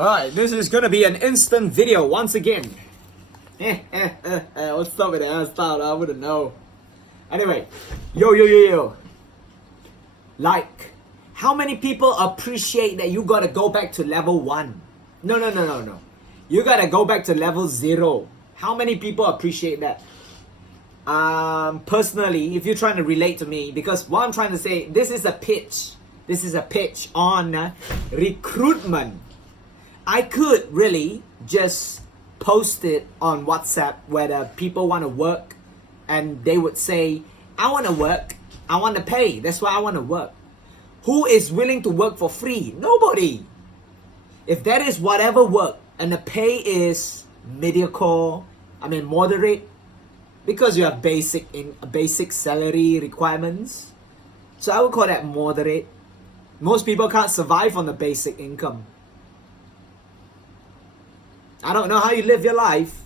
Alright, this is gonna be an instant video once again. What's up with the ass style? I wouldn't know. Anyway, yo. Like, how many people appreciate that you gotta go back to level 1? No. You gotta go back to level 0. How many people appreciate that? Personally, if you're trying to relate to me, because what I'm trying to say, this is a pitch. This is a pitch on recruitment. I could really just post it on WhatsApp where the people want to work and they would say, I want to work, I want to pay, that's why I want to work. Who is willing to work for free? Nobody. If that is whatever work and the pay is moderate, because you have basic salary requirements, so I would call that moderate. Most people can't survive on the basic income. I don't know how you live your life,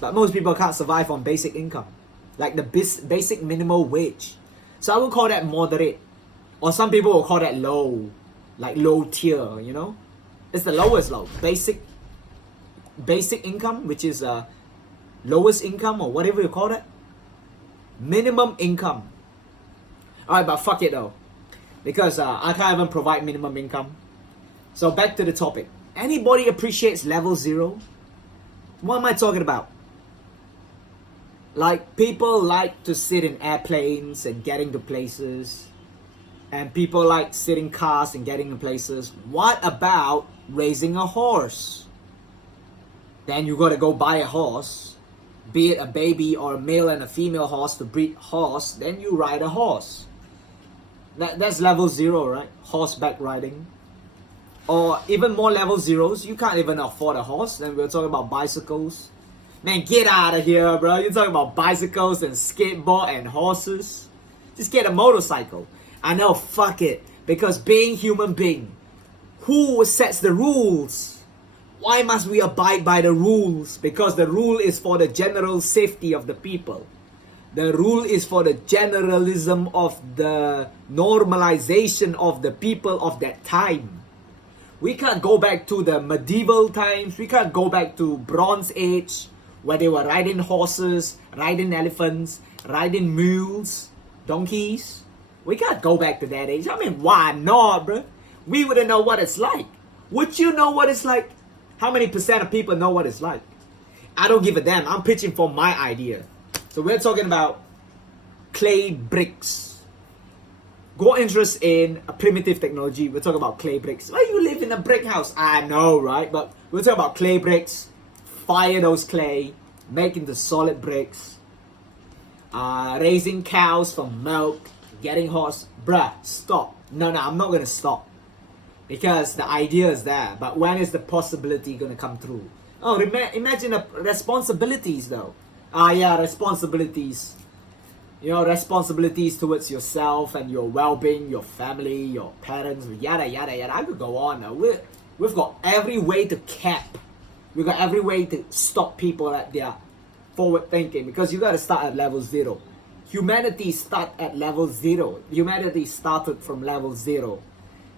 but most people can't survive on basic income, like the basic minimum wage. So I would call that moderate, or some people will call that low, like low tier. You know, it's the lowest low, basic income, which is lowest income or whatever you call it, minimum income. All right, but fuck it though, because I can't even provide minimum income. So back to the topic. Anybody appreciates level 0? What am I talking about? Like, people like to sit in airplanes and getting to places, and people like sitting cars and getting to places. What about raising a horse? Then you gotta go buy a horse, be it a baby or a male and a female horse to breed horse. Then you ride a horse. That's level 0, right? Horseback riding. Or even more level 0s, you can't even afford a horse. Then we're talking about bicycles. Man, get out of here, bro. You're talking about bicycles and skateboard and horses. Just get a motorcycle. I know, fuck it. Because being human being, who sets the rules? Why must we abide by the rules? Because the rule is for the general safety of the people. The rule is for the generalism of the normalization of the people of that time. We can't go back to the medieval times. We can't go back to Bronze Age, where they were riding horses, riding elephants, riding mules, donkeys. We can't go back to that age. I mean, why not, bro? We wouldn't know what it's like. Would you know what it's like? How many percent of people know what it's like? I don't give a damn. I'm pitching for my idea. So we're talking about clay bricks. Go interest in a primitive technology. We're talking about clay bricks. Why you live in a brick house? I know, right? But we're talking about clay bricks. Fire those clay, make into solid bricks. Raising cows for milk, getting horse. Bruh, stop. No, I'm not gonna stop. Because the idea is there. But when is the possibility gonna come through? Oh, imagine the responsibilities though. Responsibilities. You know, responsibilities towards yourself and your well-being, your family, your parents, yada. I could go on now. We've got every way to cap. We've got every way to stop people at their forward thinking, because you got to start at level 0. Humanity started at level 0. Humanity started from level 0.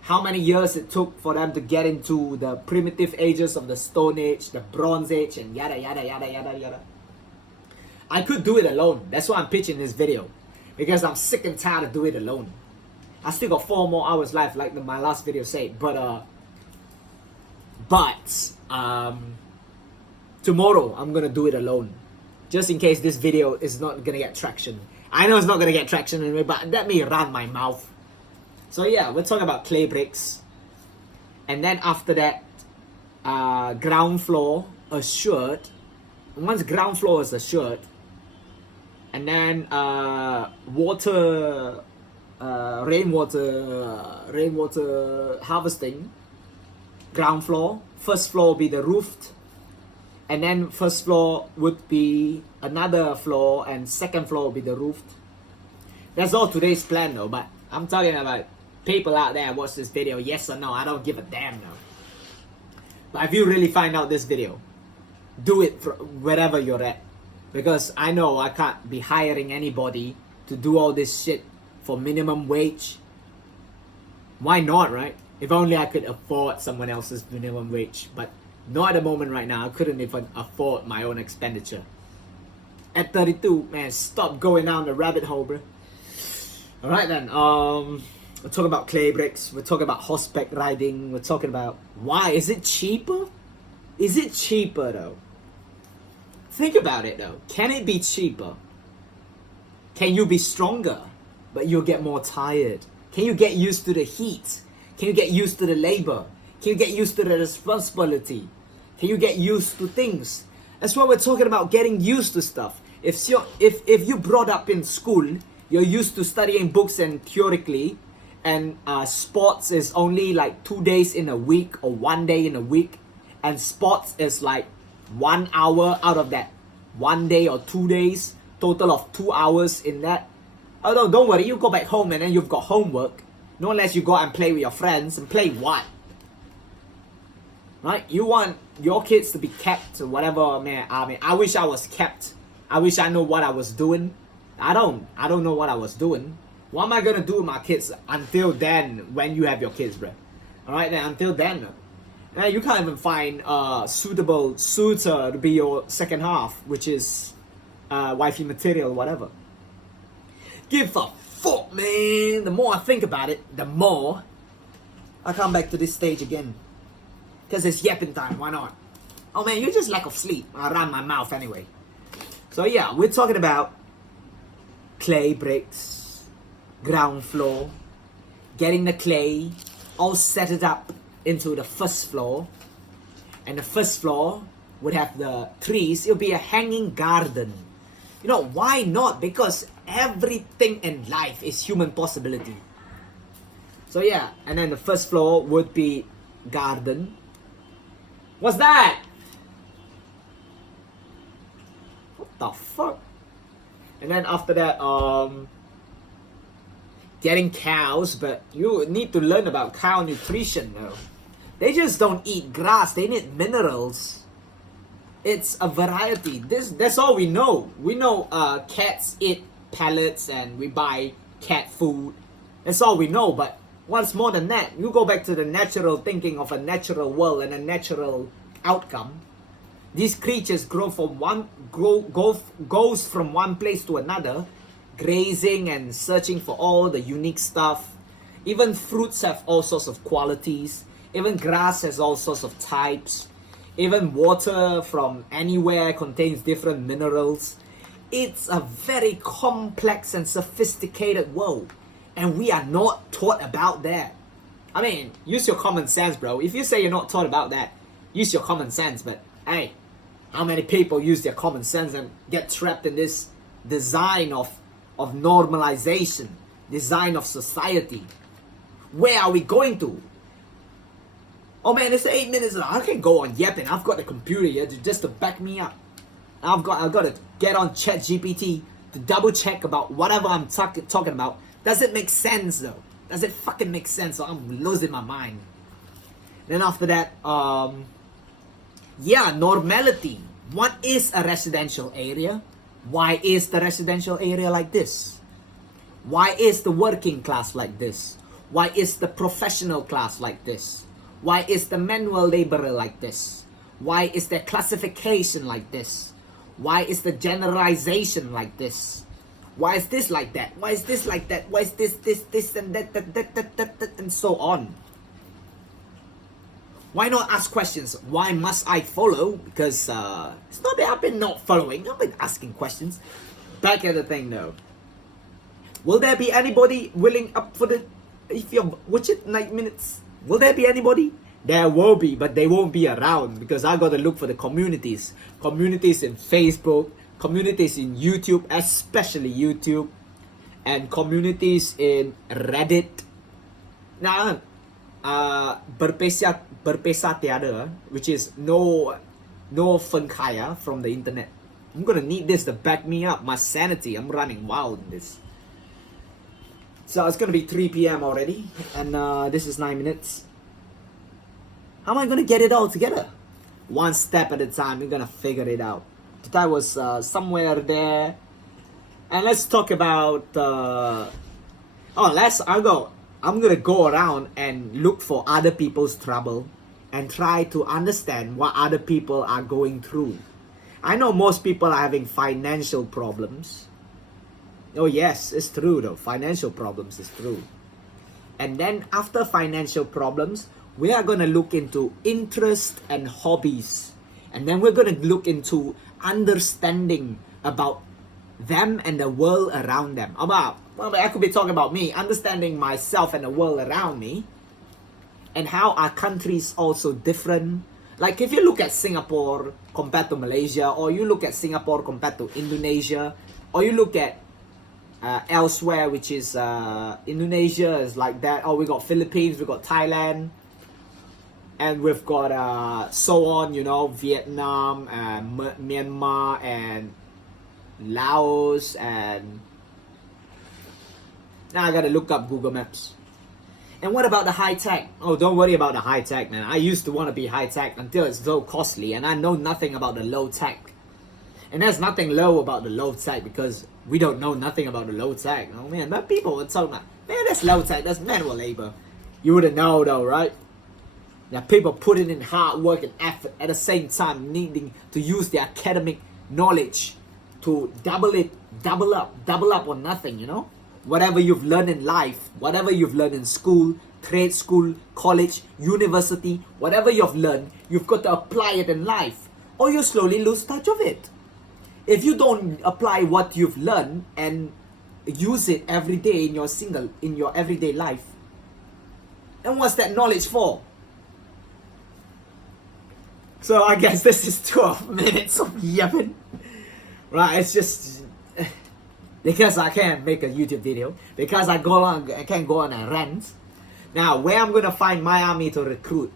How many years it took for them to get into the primitive ages of the Stone Age, the Bronze Age, and yada. I could do it alone. That's why I'm pitching this video. Because I'm sick and tired of doing it alone. I still got 4 more hours left, like my last video said. But tomorrow I'm gonna do it alone. Just in case this video is not gonna get traction. I know it's not gonna get traction anyway, but let me run my mouth. So yeah, we're talking about clay bricks. And then after that, ground floor assured. Once ground floor is assured, and then rainwater harvesting. Ground floor. First floor will be the roof, and then first floor would be another floor, and second floor will be the roof. That's all today's plan though, but I'm talking about people out there watch this video, yes or no, I don't give a damn now. But if you really find out this video, do it wherever you're at, because I know I can't be hiring anybody to do all this shit for minimum wage. Why not, right? If only I could afford someone else's minimum wage, but not at the moment right now. I couldn't even afford my own expenditure. At 32, man, stop going down the rabbit hole, bro. Alright then, we're talking about clay bricks, we're talking about horseback riding, we're talking about why. Is it cheaper? Is it cheaper though? Think about it though. Can it be cheaper? Can you be stronger, but you'll get more tired? Can you get used to the heat? Can you get used to the labor? Can you get used to the responsibility? Can you get used to things? That's why we're talking about getting used to stuff. If you brought up in school, you're used to studying books and theoretically, and sports is only like 2 days in a week or 1 day in a week, and sports is like 1 hour out of that 1 day or 2 days, total of 2 hours in that. Oh no, don't worry, you go back home and then you've got homework. No less you go and play with your friends, and play what? Right? You want your kids to be kept or whatever, man. I mean, I wish I was kept. I wish I know what I was doing. I don't know what I was doing. What am I gonna do with my kids until then, when you have your kids, bro? Alright then, until then, you can't even find a suitable suitor to be your second half, which is wifey material, whatever. Give a fuck, man. The more I think about it, the more I come back to this stage again. Because it's yapping time, why not? Oh man, you're just lack of sleep. I run my mouth anyway. So yeah, we're talking about clay bricks, ground floor, getting the clay, all set it up into the first floor. And the first floor would have the trees. It'll be a hanging garden. You know, why not? Because everything in life is human possibility. So yeah, and then the first floor would be garden. What's that? What the fuck? And then after that, getting cows, but you need to learn about cow nutrition though. They just don't eat grass, they need minerals. It's a variety. That's all we know. We know cats eat pellets and we buy cat food. That's all we know, but what's more than that? You go back to the natural thinking of a natural world and a natural outcome. These creatures goes from one place to another, grazing and searching for all the unique stuff. Even fruits have all sorts of qualities. Even grass has all sorts of types. Even water from anywhere contains different minerals. It's a very complex and sophisticated world, and we are not taught about that. I mean, use your common sense, bro. If you say you're not taught about that, use your common sense. But hey, how many people use their common sense and get trapped in this design of normalization, design of society? Where are we going to? Oh man, it's 8 minutes now. I can go on yapping. I've got the computer here just to back me up. I've got to get on ChatGPT to double check about whatever I'm talking about. Does it make sense though? Does it fucking make sense? Or I'm losing my mind. Then after that, yeah, normality. What is a residential area? Why is the residential area like this? Why is the working class like this? Why is the professional class like this? Why is the manual laborer like this? Why is the classification like this? Why is the generalization like this? Why is this like that? Why is this like that? Why is this, and that, and so on? Why not ask questions? Why must I follow? Because it's not that I've been not following. I've been asking questions. Back at the thing though. Will there be anybody willing up for the... If you're watching 9 minutes... Will there be anybody? There will be, but they won't be around because I gotta look for the communities. Communities in Facebook, communities in YouTube, especially YouTube, and communities in Reddit. Nah, berpesa tiada, which is no fun kaya from the internet. I'm gonna need this to back me up. My sanity, I'm running wild in this. So it's gonna be 3 p.m. already, and this is 9 minutes. How am I gonna get it all together? One step at a time, we're gonna figure it out. Today was somewhere there, and let's talk about. I'm gonna go around and look for other people's trouble and try to understand what other people are going through. I know most people are having financial problems. Oh yes, it's true though. Financial problems is true. And then after financial problems, we are gonna look into interest and hobbies. And then we're gonna look into understanding about them and the world around them. Well, I could be talking about me, understanding myself and the world around me, and how our countries also different. Like if you look at Singapore compared to Malaysia, or you look at Singapore compared to Indonesia, or you look at elsewhere, which is Indonesia is like that. Oh, we got Philippines, we got Thailand, and we've got so on, Vietnam and Myanmar and Laos, and now I gotta look up Google Maps. And what about the high tech? Oh, don't worry about the high tech, man. I used to want to be high tech until it's so costly, and I know nothing about the low tech. And there's nothing low about the low tech because we don't know nothing about the low tech. Oh man, but people would talk about, man, that's low tech, that's manual labor. You wouldn't know though, right? That people putting in hard work and effort at the same time needing to use their academic knowledge to double up on nothing, Whatever you've learned in life, whatever you've learned in school, trade school, college, university, whatever you've learned, you've got to apply it in life, or you slowly lose touch of it. If you don't apply what you've learned and use it every day in your everyday life, then what's that knowledge for? So I guess this is 12 minutes of yapping. Right, it's just because I can't make a YouTube video, because I can't go on a rant. Now, where I'm gonna find my army to recruit?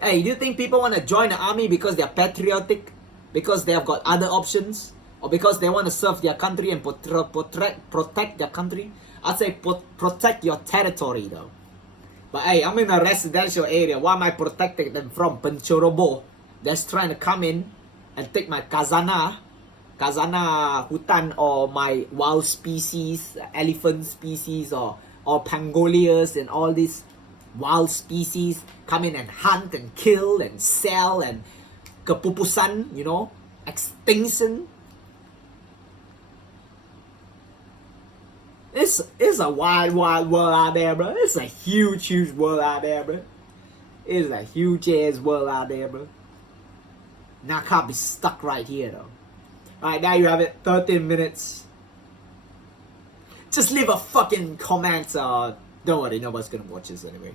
Hey, do you think people want to join the army because they're patriotic, because they have got other options, or because they want to serve their country and protect their country? I'd say protect your territory though. But hey, I'm in a residential area. Why am I protecting them from pencorobo that's trying to come in and take my kazana hutan, or my wild species, elephant species, or pangolias and all these wild species come in and hunt and kill and sell and kepupusan, extinction. It's a wide world out there, bro. It's a huge world out there, bro. It's a huge ass world out there, bro. Now I can't be stuck right here though. Alright, now you have it. 13 minutes. Just leave a fucking comment. Don't worry, nobody's gonna watch this anyway.